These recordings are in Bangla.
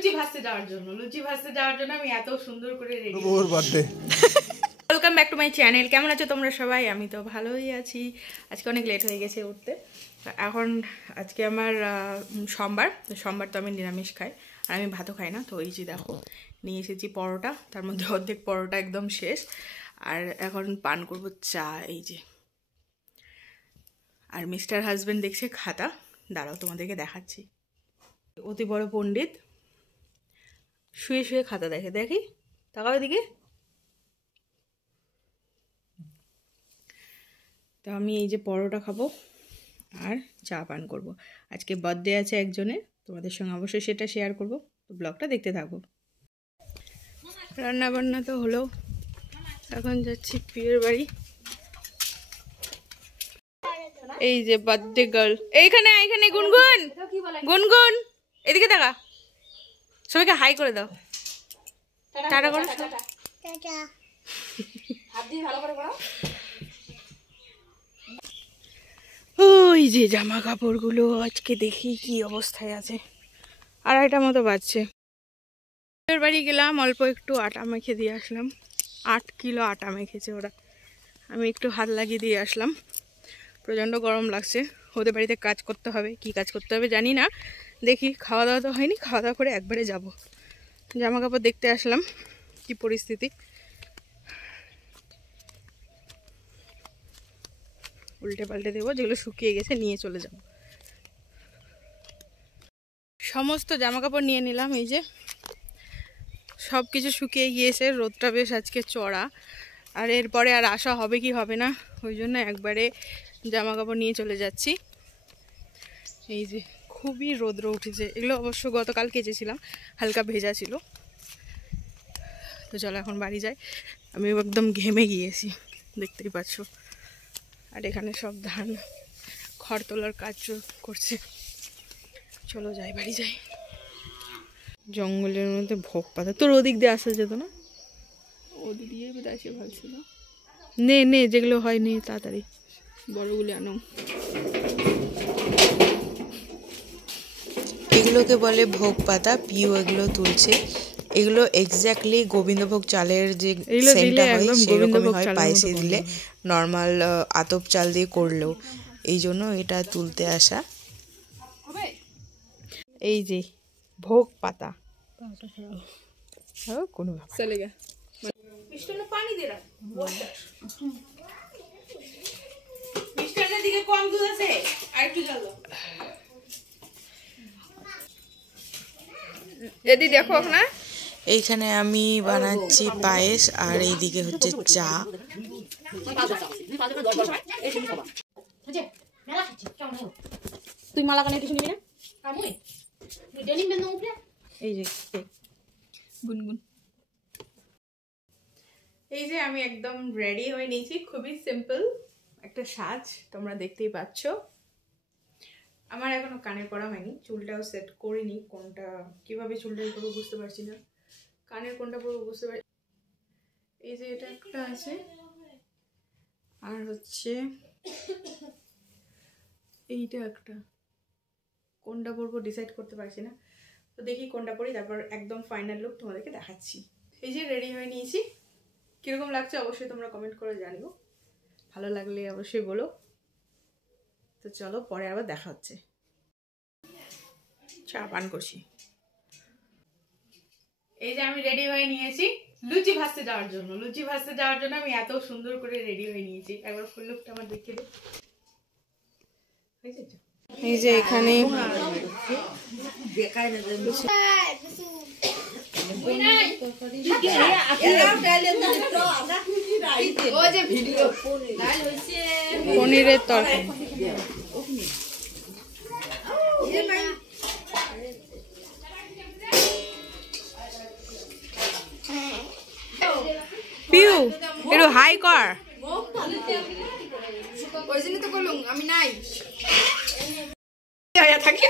লুচি ভাজতে যাওয়ার জন্য আমি এত সুন্দর করে ready. Or birthday. Welcome back to my channel. কেমন আছো তোমরা সবাই? আমি তো ভালোই আছি। আজকে অনেক লেট হয়ে গেছে উঠতে। এখন আজকে আমার সোমবার, তো সোমবার তো আমি নিরামিষ খাই, আর আমি ভাতও খাই না। তো এই যে দেখো নিয়ে এসেছি পরোটা, তার মধ্যে অর্ধেক পরোটা একদম শেষ। আর এখন পান করব চা, এই যে। আর মিস্টার হাজব্যান্ড দেখছে খাতা, দাঁড়াও তোমাদেরকে দেখাচ্ছি। অতি বড় পণ্ডিত শুয়ে শুয়ে খাতা দেখে, দেখি তাকাও এদিকে। তো আমি এই যে পরোটা খাবো আর চা পান করব। আজকে বার্থডে আছে একজনের, তোমাদের সঙ্গে অবশ্যই সেটা শেয়ার করব, তো ব্লগটা দেখতে থাকবো। রান্না বান্না তো হলো, এখন যাচ্ছি পিয়ের বাড়ি। এই যে বার্থডে গার্ল, এইখানে এইখানে গুনগুন, গুনগুন এদিকে দেখা, সবাইকে হাই করে দাও, টাটা করো। ওই যে জামা কাপড়গুলো আজকে দেখি কি অবস্থায় আছে। 2:30 মতো বাজছে। ওদের বাড়ি গেলাম, অল্প একটু আটা মেখে দিয়ে আসলাম। 8 কিলো আটা মেখেছে ওরা, আমি একটু হাত লাগিয়ে দিয়ে আসলাম। প্রচণ্ড গরম লাগছে, ওদের বাড়িতে কাজ করতে হবে, কি কাজ করতে হবে জানি না। দেখি, খাওয়া দাওয়া তো হয়নি, খাওয়া দাওয়া করে একবারে যাব। জামা কাপড় দেখতে আসলাম কি পরিস্থিতি। উল্টে পাল্টে দেবো, যেগুলো শুকিয়ে গেছে নিয়ে চলে যাব। সমস্ত জামা কাপড় নিয়ে নিলাম, এই যে সব কিছু শুকিয়ে গিয়েছে। রোদটা বেশ আজকে চড়া, আর এরপরে আর আসা হবে কি হবে না, ওই জন্য একবারে জামা কাপড় নিয়ে চলে যাচ্ছি। এই যে খুবই রৌদ্র উঠেছে, এগুলো অবশ্য গতকাল কেচেছিলাম, হালকা ভেজা ছিল। তো চলো এখন বাড়ি যাই, আমি একদম ঘেমে গিয়েছি, দেখতেই পাচ্ছ। আর এখানে সব ধান খড় তোলার কাজ করছে। চলো যাই, বাড়ি যাই। জঙ্গলের মধ্যে ভোগ পাতা, তোর ওদিক দিয়ে আসা যেত না? ওদিক দিয়ে আসে ভাবছিল। নে নে, যেগুলো হয় নে তাড়াতাড়ি, বড়গুলো আনো। এগুলোকে বলে ভোগ পাতা। পিউ এগুলো তুলছে। এগুলো এক্স্যাক্টলি গোবিন্দভোগ চালের যে সেন্টটা হয় সেরকমই হয় পায়েসে দিলে, নর্মাল আতপ চাল দিয়ে করলেও। এই জন্য এটা তুলতে আসা। এই যে ভোগ পাতা, কোনো পানি দে, মিষ্টানের দিকে কম দুধ আছে, আর একটু জল দাও। এদি দেখো না, এইখানে আমি বানাচ্ছি পায়েস, আর এইদিকে হচ্ছে চা। তুই মালা কানে কিছু নিবি না? এই যে গুনগুন, এই যে আমি একদম রেডি হয়ে নিয়েছি। খুবই সিম্পল একটা সাজ, তোমরা দেখতেই পাচ্ছ। আমার এখনো কানে পড়া হয়নি, চুলটাও সেট করিনি। কোনটা কিভাবে চুলটা করবো বুঝতে পারছি না, কানের কোনটা পরবো বুঝতে পারছি। এই যে এটা একটা আছে, আর হচ্ছে এইটা একটা, কোনটা পরবো ডিসাইড করতে পারছি না। তো দেখি কোনটা পরি, তারপর একদম ফাইনাল লুক তোমাদেরকে দেখাচ্ছি। এই যে রেডি হয়ে নিয়েছি, কিরকম লাগছে অবশ্যই তোমরা কমেন্ট করে জানিও, ভালো লাগলে অবশ্যই বলো। তো চলো পরে আবার দেখা হচ্ছে। চা পান করছি। এই যে আমি রেডি হয়ে নিয়েছি লুচি ভাজতে যাওয়ার জন্য আমি এত সুন্দর করে রেডি হয়ে নিয়েছি। একবার ফুল লুকটা আমার দেখে দে। এই যে এখানে পনিরের তরকারি, পিউ একটু হাই কর। ওই জন্য তো বললাম আমি নাই থাকে।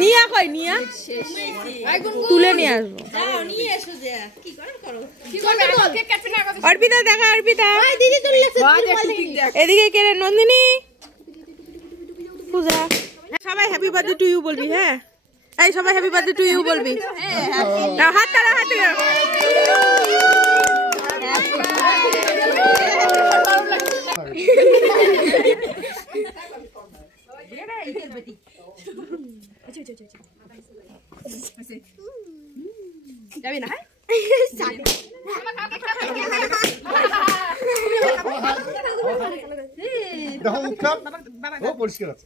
নিয়া কই নিয়া তুলে নিয়ে আসবো। অর্পিতা দেখা, অর্পিতা এদিকে কে রে? নন্দিনী, পূজা। সবাই হ্যাপি বার্থডে টু ইউ বলবি। হ্যাঁ এই সবাই হ্যাপি বার্থডে টু ইউ বলবি। নাও হাত তারা হাত তারা। যাবি না? পরিষ্কার আছে।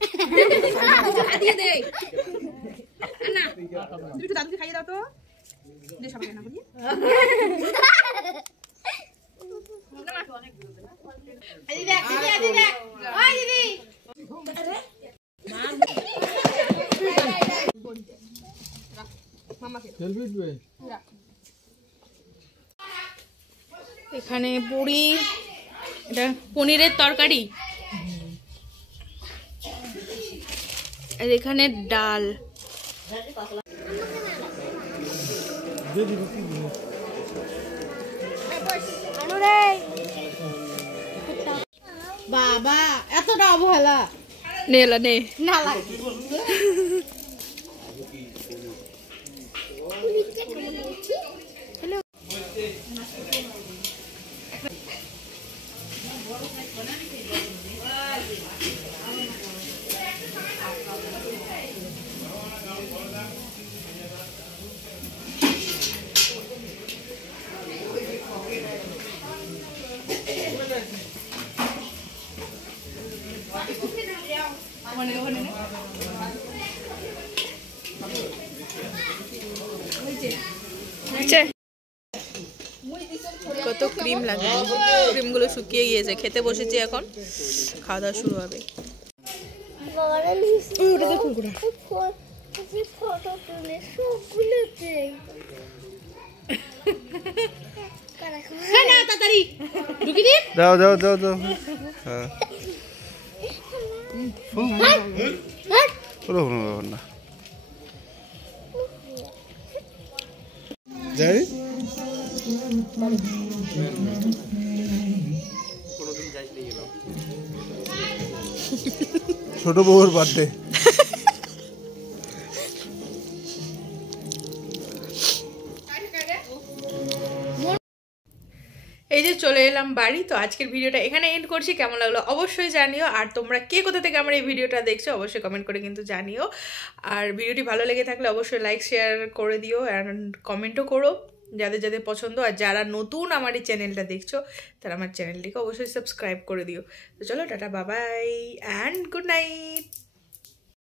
দাদুকে খাইয়ে দাও তো। সবাই না বলি এখানে পুরি, এটা পনিরের তরকারি, আর এখানে ডাল। বাবা এতটা অবহেলা নেলা নে না লাগে। কত ক্রিম লাগে, ক্রিমগুলো শুকিয়ে গিয়েছে। খেতে বসেছি, এখন খাওয়া দাওয়া শুরু হবে। দাও দাও দাও দাও। হ্যাঁ কোনো ব্যাপার না। যাই ছোট বউর বার্থডে। এই যে চলে এলাম বাড়ি। তো আজকের ভিডিওটা এখানে এন্ড করছি। কেমন লাগলো অবশ্যই জানিও। আর তোমরা কে কোথা থেকে আমার এই ভিডিওটা দেখছো অবশ্যই কমেন্ট করে কিন্তু জানিও। আর ভিডিওটি ভালো লেগে থাকলে অবশ্যই লাইক শেয়ার করে দিও, অ্যান্ড কমেন্টও করো যাদের যাদের পছন্দ। আর যারা নতুন আমার এই চ্যানেলটা দেখছো তারা আমার চ্যানেলটিকে অবশ্যই সাবস্ক্রাইব করে দিও। তো চলো টাটা, বাবাই অ্যান্ড গুড নাইট।